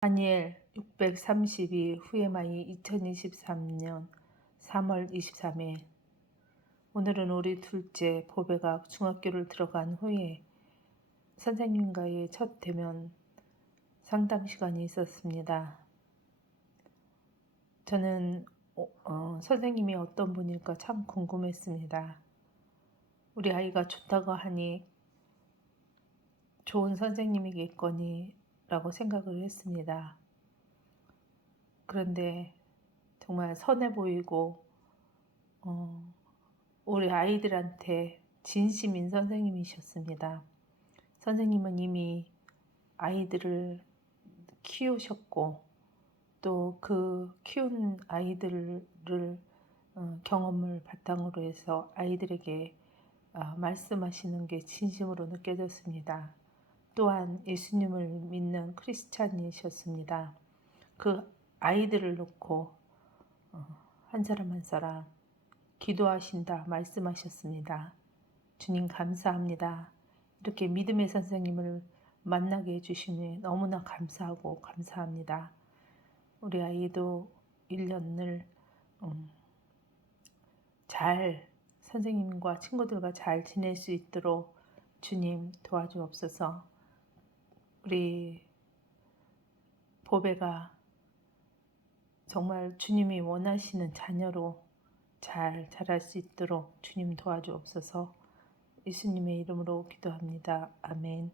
다니엘 632 후에마이 2023년 3월 23일 오늘은 우리 둘째 보배가 중학교를 들어간 후에 선생님과의 첫 대면 상담 시간이 있었습니다. 저는 어, 어, 선생님이 어떤 분일까 참 궁금했습니다. 우리 아이가 좋다고 하니 좋은 선생님이겠거니 라고 생각을 했습니다. 그런데 정말 선해 보이고 어, 우리 아이들한테 진심인 선생님이셨습니다. 선생님은 이미 아이들을 키우셨고 또 그 키운 아이들을 어, 경험을 바탕으로 해서 아이들에게 어, 말씀하시는 게 진심으로 느껴졌습니다. 또한 예수님을 믿는 크리스찬이셨습니다. 그 아이들을 놓고 어, 한 사람 한 사람 기도하신다 말씀하셨습니다. 주님 감사합니다. 이렇게 믿음의 선생님을 만나게 해주시니 너무나 감사하고 감사합니다. 우리 아이도 1년을 음, 잘 선생님과 친구들과 잘 지낼 수 있도록 주님 도와주옵소서. 우리 보배가 정말 주님이 원하시는 자녀로 잘 자랄 수 있도록 주님 도와주옵소서. 예수님의 이름으로 기도합니다. 아멘.